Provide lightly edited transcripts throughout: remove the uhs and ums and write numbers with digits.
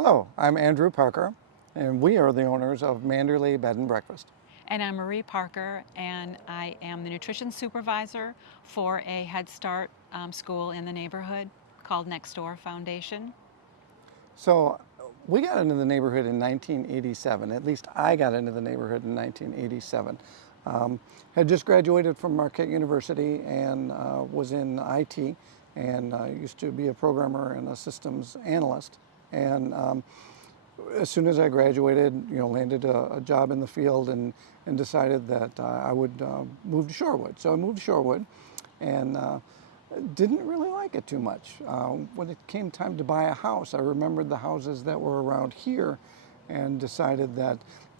Hello, I'm Andrew Parker, and we are the owners of Manderley Bed and Breakfast. And I'm Marie Parker, and I am the nutrition supervisor for a Head Start school in the neighborhood called Next Door Foundation. So we got into the neighborhood in 1987. At least I got into the neighborhood in 1987. Had just graduated from Marquette University and was in IT and used to be a programmer and a systems analyst. And as soon as I graduated, landed a job in the field and decided that I would move to Shorewood. So I moved to Shorewood and didn't really like it too much. When it came time to buy a house, I remembered the houses that were around here and decided that,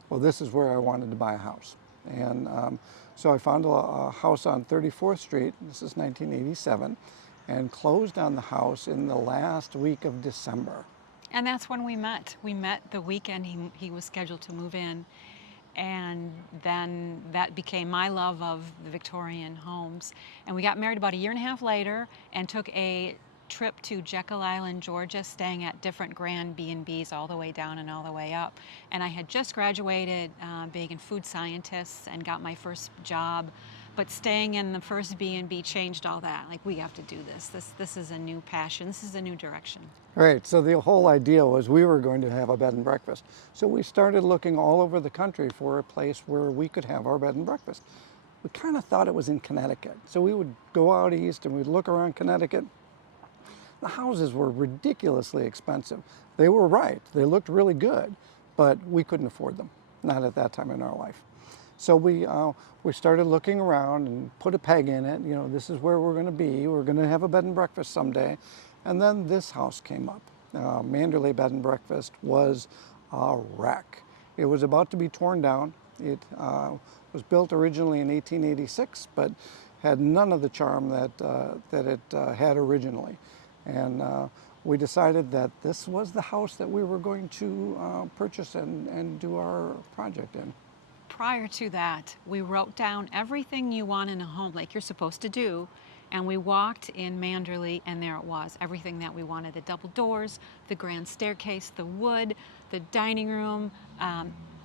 well, this is where I wanted to buy a house. And so I found a house on 34th Street, this is 1987, and closed on the house in the last week of December. And that's when we met. We met the weekend he was scheduled to move in. And then that became my love of the Victorian homes. And we got married about a year and a half later and took a trip to Jekyll Island, Georgia, staying at different grand B&Bs all the way down and all the way up. And I had just graduated being in food scientists and got my first job. But staying in the first B&B changed all that. Like, we have to do this. This is a new passion. This is a new direction. Right, so the whole idea was we were going to have a bed and breakfast. So we started looking all over the country for a place where we could have our bed and breakfast. We kind of thought it was in Connecticut. So we would go out east and we'd look around Connecticut. The houses were ridiculously expensive. They were right, they looked really good, but we couldn't afford them, not at that time in our life. So we started looking around and put a peg in it. This is where we're going to be. We're going to have a bed and breakfast someday. And then this house came up. Manderley Bed and Breakfast was a wreck. It was about to be torn down. It was built originally in 1886, but had none of the charm that it had originally. And we decided that this was the house that we were going to purchase and do our project in. Prior to that, we wrote down everything you want in a home, like you're supposed to do, and we walked in Manderley, and there it was, everything that we wanted: the double doors, the grand staircase, the wood, the dining room,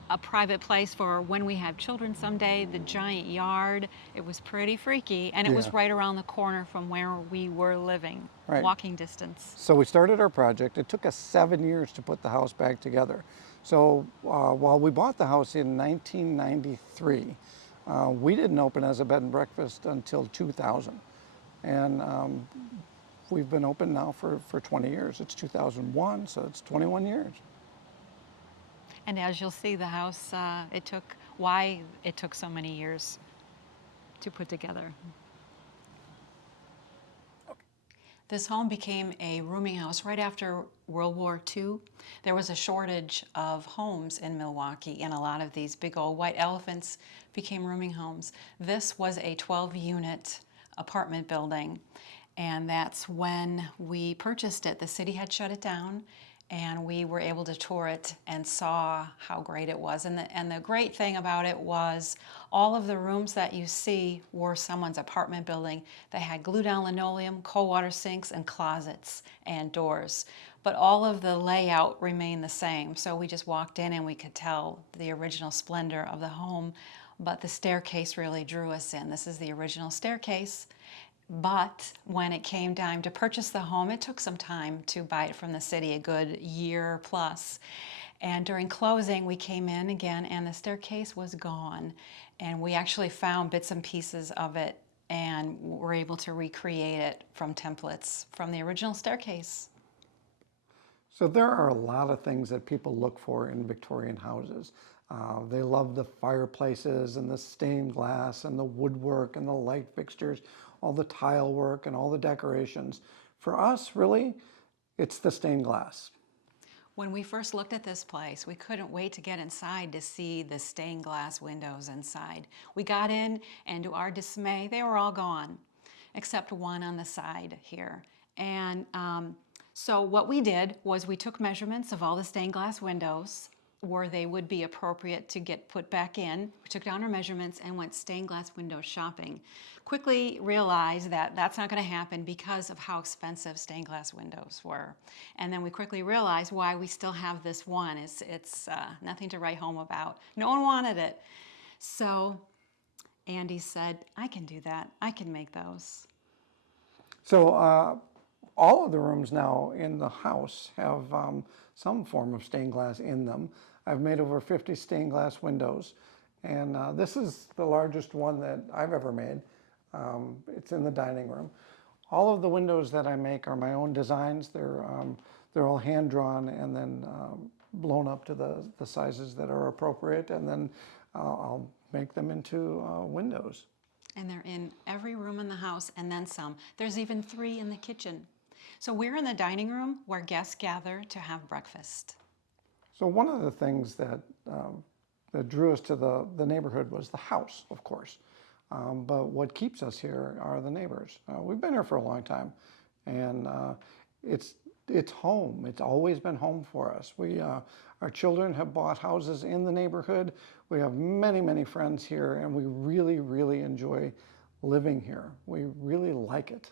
a private place for when we have children someday, the giant yard. It was pretty freaky, and it was right around the corner from where we were living, walking distance. So we started our project. It took us 7 years to put the house back together. So while we bought the house in 1993, we didn't open as a bed and breakfast until 2000. And we've been open now for 20 years. It's 2001, so it's 21 years. And as you'll see, the house, why it took so many years to put together. This home became a rooming house right after World War II. There was a shortage of homes in Milwaukee, and a lot of these big old white elephants became rooming homes. This was a 12-unit apartment building, and that's when we purchased it. The city had shut it down, and we were able to tour it and saw how great it was. And the great thing about it was all of the rooms that you see were someone's apartment building. They had glue-down linoleum, cold water sinks, and closets and doors. But all of the layout remained the same. So we just walked in and we could tell the original splendor of the home. But the staircase really drew us in. This is the original staircase. But when it came time to purchase the home, it took some time to buy it from the city, a good year plus. And during closing, we came in again and the staircase was gone. And we actually found bits and pieces of it and were able to recreate it from templates from the original staircase. So there are a lot of things that people look for in Victorian houses. They love the fireplaces and the stained glass and the woodwork and the light fixtures, all the tile work and all the decorations. For us, really, it's the stained glass. When we first looked at this place, we couldn't wait to get inside to see the stained glass windows inside. We got in, and to our dismay, they were all gone, except one on the side here. And so what we did was we took measurements of all the stained glass windows, where they would be appropriate to get put back in. We took down our measurements and went stained glass window shopping. Quickly realized that that's not going to happen because of how expensive stained glass windows were. And then we quickly realized why we still have this one. It's nothing to write home about. No one wanted it. So Andy said, I can do that. I can make those. So all of the rooms now in the house have some form of stained glass in them. I've made over 50 stained glass windows, and this is the largest one that I've ever made. It's in the dining room. All of the windows that I make are my own designs. They're all hand drawn and then blown up to the sizes that are appropriate, and then I'll make them into windows. And they're in every room in the house and then some. There's even 3 in the kitchen. So we're in the dining room where guests gather to have breakfast. So one of the things that drew us to the neighborhood was the house, of course. But what keeps us here are the neighbors. We've been here for a long time, and it's home. It's always been home for us. Our children have bought houses in the neighborhood. We have many, many friends here, and we really, really enjoy living here. We really like it.